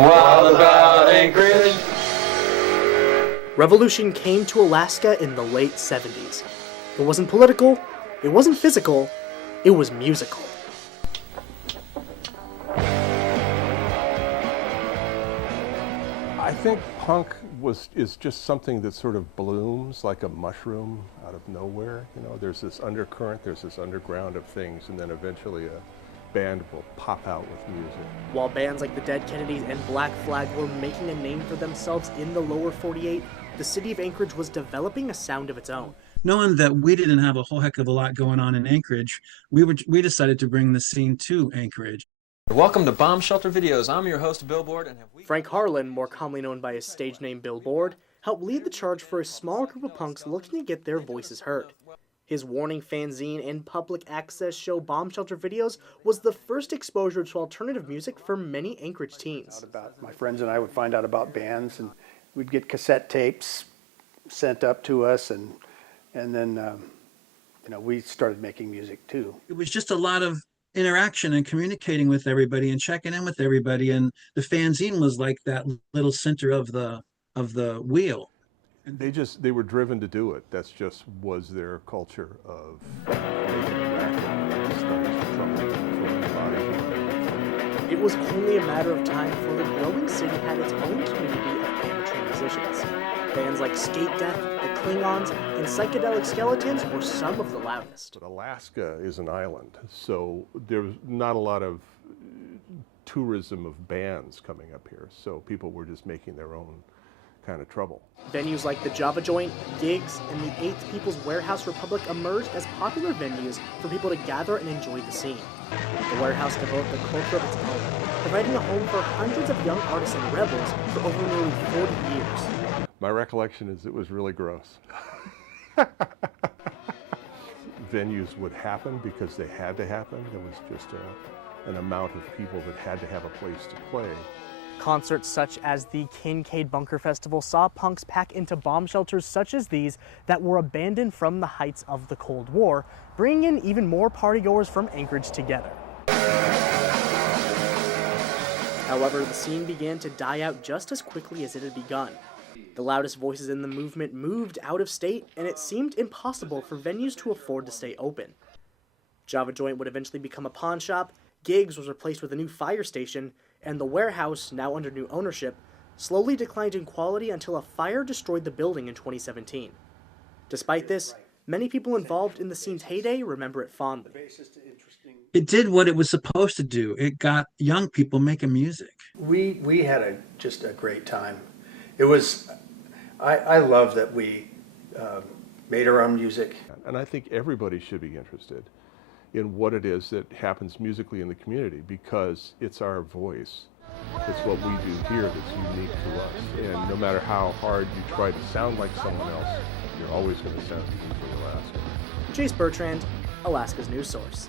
Wild about Anchorage. Revolution came to Alaska in the late 70s. It wasn't political, it wasn't physical, it was musical. I think punk is just something that sort of blooms like a mushroom out of nowhere. You know, there's this undercurrent, there's this underground of things, and then eventually a band will pop out with music. While bands like the Dead Kennedys and Black Flag were making a name for themselves in the lower 48, the city of Anchorage was developing a sound of its own. Knowing that we didn't have a whole heck of a lot going on in Anchorage, we decided to bring the scene to Anchorage. Welcome to Bomb Shelter Videos. I'm your host, Billboard. Frank Harlan, more commonly known by his stage name Billboard, helped lead the charge for a small group of punks looking to get their voices heard. His Warning fanzine and public access show Bomb Shelter Videos was the first exposure to alternative music for many Anchorage teens. My friends and I would find out about bands, and we'd get cassette tapes sent up to us, and then we started making music too. It was just a lot of interaction and communicating with everybody and checking in with everybody, and the fanzine was like that little center of the wheel. They were driven to do it. That's just was their culture of making a record. It was only a matter of time before the growing city had its own community of amateur musicians. Bands like Skate Death, the Klingons, and Psychedelic Skeletons were some of the loudest. But Alaska is an island, so there's not a lot of tourism of bands coming up here, so people were just making their own kind of trouble. Venues like the Java Joint, Gigs, and the 8th People's Warehouse Republic emerged as popular venues for people to gather and enjoy the scene. The Warehouse developed a culture of its own, providing a home for hundreds of young artists and rebels for over nearly 40 years. My recollection is it was really gross. Venues would happen because they had to happen. There was just an amount of people that had to have a place to play. Concerts such as the Kincaid Bunker Festival saw punks pack into bomb shelters such as these that were abandoned from the heights of the Cold War, bringing in even more partygoers from Anchorage together. However, the scene began to die out just as quickly as it had begun. The loudest voices in the movement moved out of state, and it seemed impossible for venues to afford to stay open. Java Joint would eventually become a pawn shop, Gigs was replaced with a new fire station, and the Warehouse, now under new ownership, slowly declined in quality until a fire destroyed the building in 2017. Despite this, many people involved in the scene's heyday remember it fondly. It did what it was supposed to do. It got young people making music. We had just a great time. It was, I love that we made our own music. And I think everybody should be interested in what it is that happens musically in the community, because it's our voice. It's what we do here that's unique to us. And no matter how hard you try to sound like someone else, you're always going to sound uniquely Alaska. Chase Bertrand, Alaska's news source.